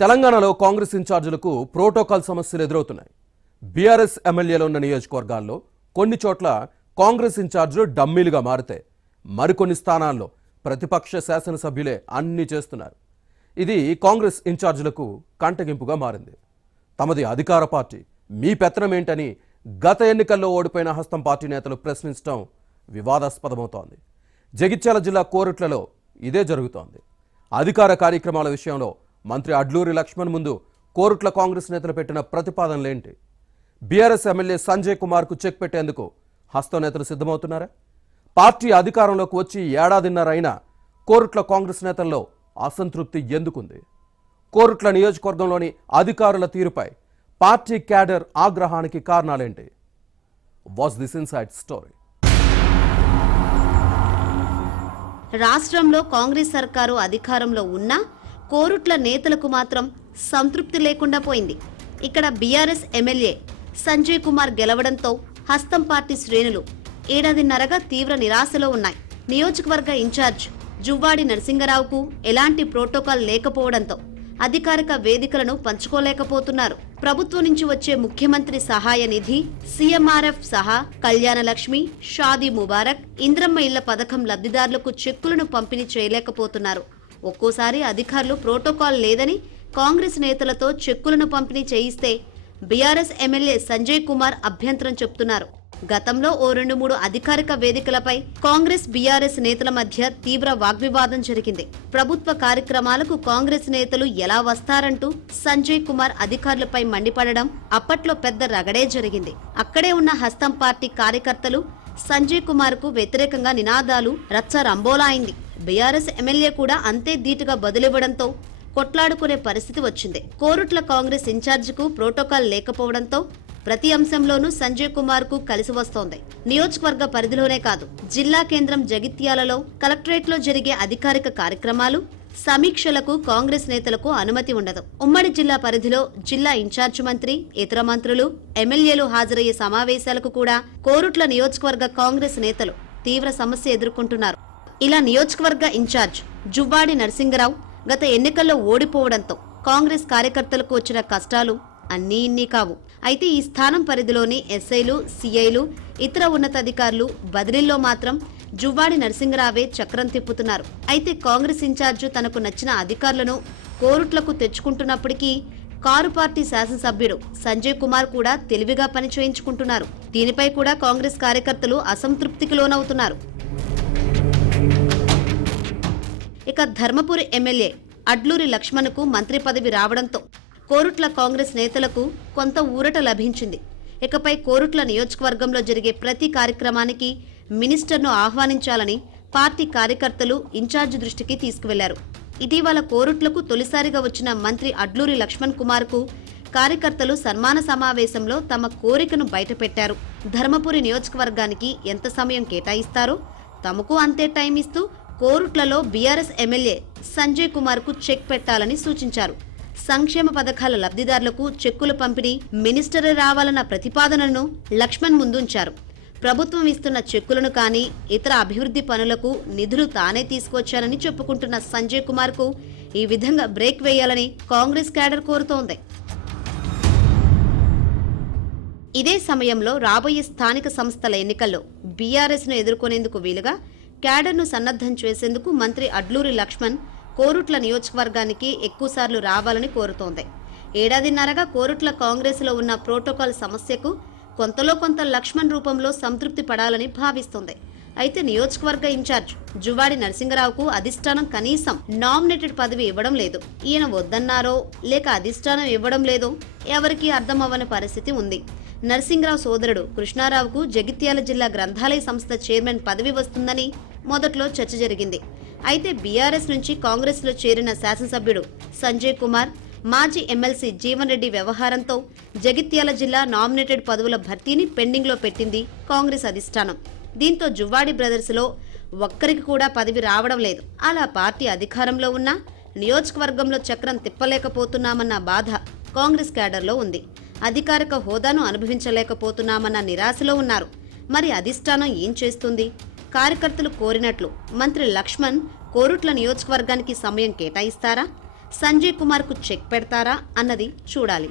తెలంగాణలో కాంగ్రెస్ ఇన్ఛార్జీలకు ప్రోటోకాల్ సమస్యలు ఎదురవుతున్నాయి. బీఆర్ఎస్ ఎమ్మెల్యేలు ఉన్న నియోజకవర్గాల్లో కొన్ని చోట్ల కాంగ్రెస్ ఇన్ఛార్జీలు డమ్మీలుగా మారితే మరికొన్ని స్థానాల్లో ప్రతిపక్ష శాసనసభ్యులే అన్నీ చేస్తున్నారు. ఇది కాంగ్రెస్ ఇన్ఛార్జీలకు కంటగింపుగా మారింది. తమది అధికార పార్టీ, మీ పెత్తనం ఏంటని గత ఎన్నికల్లో ఓడిపోయిన హస్తం పార్టీ నేతలు ప్రశ్నించడం వివాదాస్పదమవుతోంది. జగిత్యాల జిల్లా కోరుట్లలో ఇదే జరుగుతోంది. అధికార కార్యక్రమాల విషయంలో మంత్రి అడ్లూరి లక్ష్మణ్ ముందు కోరుట్ల కాంగ్రెస్ నేతలు పెట్టిన ప్రతిపాదనలేంటి? బీఆర్ఎస్ ఎమ్మెల్యే సంజయ్ కుమార్కు చెక్ పెట్టేందుకు హస్తం నేతలు సిద్ధమవుతున్నారా? పార్టీ అధికారంలోకి వచ్చి ఏడాదిన్నర అయినా కోరుట్ల కాంగ్రెస్ నేతల్లో అసంతృప్తి ఎందుకుంది? కోరుట్ల నియోజకవర్గంలోని అధికారుల తీరుపై పార్టీ క్యాడర్ ఆగ్రహానికి కారణాలేంటి? Watch this inside story. రాష్ట్రంలో కాంగ్రెస్ సర్కారు అధికారంలో ఉన్నా కోరుట్ల నేతలకు మాత్రం సంతృప్తి లేకుండా పోయింది. ఇక్కడ బీఆర్ఎస్ ఎమ్మెల్యే సంజయ్ కుమార్ గెలవడంతో హస్తం పార్టీ శ్రేణులు ఏడాదిన్నరగా తీవ్ర నిరాశలో ఉన్నాయి. నియోజకవర్గ ఇన్ఛార్జ్ జువ్వాడి నరసింగరావుకు ఎలాంటి ప్రోటోకాల్ లేకపోవడంతో అధికారిక వేదికలను పంచుకోలేకపోతున్నారు. ప్రభుత్వం నుంచి వచ్చే ముఖ్యమంత్రి సహాయ నిధి, సీఎంఆర్ఎఫ్ సహా కళ్యాణ లక్ష్మి, షాదీ ముబారక్, ఇంద్రమ్మ ఇళ్ల పథకం లబ్ధిదారులకు చెక్కులను పంపిణీ చేయలేకపోతున్నారు. ఒక్కోసారి అధికారులు ప్రోటోకాల్ లేదని కాంగ్రెస్ నేతలతో చెక్కులను పంపిణీ చేయిస్తే బీఆర్ఎస్ ఎమ్మెల్యే సంజయ్ కుమార్ అభ్యంతరం చెప్తున్నారు. గతంలో ఓ 2-3 అధికారిక వేదికలపై కాంగ్రెస్ బీఆర్ఎస్ నేతల మధ్య తీవ్ర వాగ్వివాదం జరిగింది. ప్రభుత్వ కార్యక్రమాలకు కాంగ్రెస్ నేతలు ఎలా వస్తారంటూ సంజయ్ కుమార్ అధికారులపై మండిపడడం అప్పట్లో పెద్ద రగడే జరిగింది. అక్కడే ఉన్న హస్తం పార్టీ కార్యకర్తలు సంజయ్ కుమార్ కు వ్యతిరేకంగా నినాదాలు రచ్చరంబోలా అయింది. బీఆర్ఎస్ ఎమ్మెల్యే కూడా అంతే ధీటుగా బదులివ్వడంతో కొట్లాడుకునే పరిస్థితి వచ్చింది. కోరుట్ల కాంగ్రెస్ ఇన్ఛార్జికు ప్రోటోకాల్ లేకపోవడంతో ప్రతి అంశంలోనూ సంజయ్ కుమార్ కు కలిసి వస్తోంది. నియోజకవర్గ పరిధిలోనే కాదు, జిల్లా కేంద్రం జగిత్యాలలో కలెక్టరేట్లో జరిగే అధికారిక కార్యక్రమాలు, సమీక్షలకు కాంగ్రెస్ నేతలకు అనుమతి ఉండదు. ఉమ్మడి జిల్లా పరిధిలో జిల్లా ఇన్ఛార్జ్ మంత్రి, ఇతర మంత్రులు, ఎమ్మెల్యేలు హాజరయ్యే సమావేశాలకు కూడా కోరుట్ల నియోజకవర్గ కాంగ్రెస్ నేతలు తీవ్ర సమస్య ఎదుర్కొంటున్నారు. ఇలా నియోజకవర్గ ఇన్ఛార్జ్ జువ్వాడి నరసింగరావు గత ఎన్నికల్లో ఓడిపోవడంతో కాంగ్రెస్ కార్యకర్తలకు వచ్చిన కష్టాలు అన్నీ ఇన్ని కావు. అయితే ఈ స్థానం పరిధిలోని ఎస్ఐలు, సిఐలు, ఇతర ఉన్నతాధికారులు బదిలీల్లో మాత్రం జువ్వాడి నరసింగరావే చక్రం తిప్పుతున్నారు. అయితే కాంగ్రెస్ ఇన్ఛార్జు తనకు నచ్చిన అధికారులను కోరుట్లకు తెచ్చుకుంటున్నప్పటికీ కారు పార్టీ శాసనసభ్యుడు సంజయ్ కుమార్ కూడా తెలివిగా పని చేయించుకుంటున్నారు. దీనిపై కూడా కాంగ్రెస్ కార్యకర్తలు అసంతృప్తికి లోనవుతున్నారు. ఇక ధర్మపురి ఎమ్మెల్యే అడ్లూరి లక్ష్మణ్కు మంత్రి పదవి రావడంతో కోరుట్ల కాంగ్రెస్ నేతలకు కొంత ఊరట లభించింది. ఇకపై కోరుట్ల నియోజకవర్గంలో జరిగే ప్రతి కార్యక్రమానికి మినిస్టర్ను ఆహ్వానించాలని పార్టీ కార్యకర్తలు ఇన్ఛార్జి దృష్టికి తీసుకువెళ్లారు. ఇటీవల కోరుట్లకు తొలిసారిగా వచ్చిన మంత్రి అడ్లూరి లక్ష్మణ్ కుమార్కు కార్యకర్తలు సన్మాన సమావేశంలో తమ కోరికను బయటపెట్టారు. ధర్మపురి నియోజకవర్గానికి ఎంత సమయం కేటాయిస్తారో తమకు అంతే టైం ఇస్తూ కోరుట్లలో బీఆర్ఎస్ ఎమ్మెల్యే సంజయ్ కుమార్కు చెక్ పెట్టాలని సూచించారు. సంక్షేమ పథకాల లబ్ధిదారులకు చెక్కుల పంపిణీ మినిస్టరే రావాలన్న ప్రతిపాదనను లక్ష్మణ్ ముందుంచారు. ప్రభుత్వం ఇస్తున్న చెక్కులను కానీ ఇతర అభివృద్ధి పనులకు నిధులు తానే తీసుకొచ్చానని చెప్పుకుంటున్న సంజయ్ కుమార్కు ఈ విధంగా బ్రేక్ వేయాలని కాంగ్రెస్ క్యాడర్ కోరుతోంది. ఇదే సమయంలో రాబోయే స్థానిక సంస్థల ఎన్నికల్లో బీఆర్ఎస్ను ఎదుర్కొనేందుకు వీలుగా క్యాడర్ను సన్నద్ధం చేసేందుకు మంత్రి అడ్లూరి లక్ష్మణ్ కోరుట్ల నియోజకవర్గానికి ఎక్కువసార్లు రావాలని కోరుతోంది. ఏడాదిన్నరగా కోరుట్ల కాంగ్రెస్లో ఉన్న ప్రోటోకాల్ సమస్యకు కొంతలో కొంత లక్ష్మణ్ రూపంలో సంతృప్తి పడాలని భావిస్తోంది. అయితే నియోజకవర్గ ఇన్ఛార్జ్ జువ్వాడి నరసింగరావుకు అధిష్టానం కనీసం నామినేటెడ్ పదవి ఇవ్వడం లేదు. ఈయన వద్దన్నారో లేక అధిష్టానం ఇవ్వడం లేదో ఎవరికీ అర్థమవ్వని పరిస్థితి ఉంది. నరసింగరావు సోదరుడు కృష్ణారావుకు జగిత్యాల జిల్లా గ్రంథాలయ సంస్థ చైర్మన్ పదవి వస్తుందని మొదట్లో చర్చ జరిగింది. అయితే బీఆర్ఎస్ నుంచి కాంగ్రెస్లో చేరిన శాసనసభ్యుడు సంజయ్ కుమార్, మాజీ ఎమ్మెల్సీ జీవన్ రెడ్డి వ్యవహారంతో జగిత్యాల జిల్లా నామినేటెడ్ పదవుల భర్తీని పెండింగ్లో పెట్టింది కాంగ్రెస్ అధిష్టానం. దీంతో జువ్వాడి బ్రదర్స్లో ఒక్కరికి కూడా పదవి రావడం లేదు. అలా పార్టీ అధికారంలో ఉన్న నియోజకవర్గంలో చక్రం తిప్పలేకపోతున్నామన్న బాధ కాంగ్రెస్ క్యాడర్లో ఉంది. అధికారిక హోదాను అనుభవించలేకపోతున్నామన్న నిరాశలో ఉన్నారు. మరి అధిష్టానం ఏం చేస్తుంది? కార్యకర్తలు కోరినట్లు మంత్రి లక్ష్మణ్ కోరుట్ల నియోజకవర్గానికి సమయం కేటాయిస్తారా? సంజయ్ కుమార్కు చెక్ పెడతారా అన్నది చూడాలి.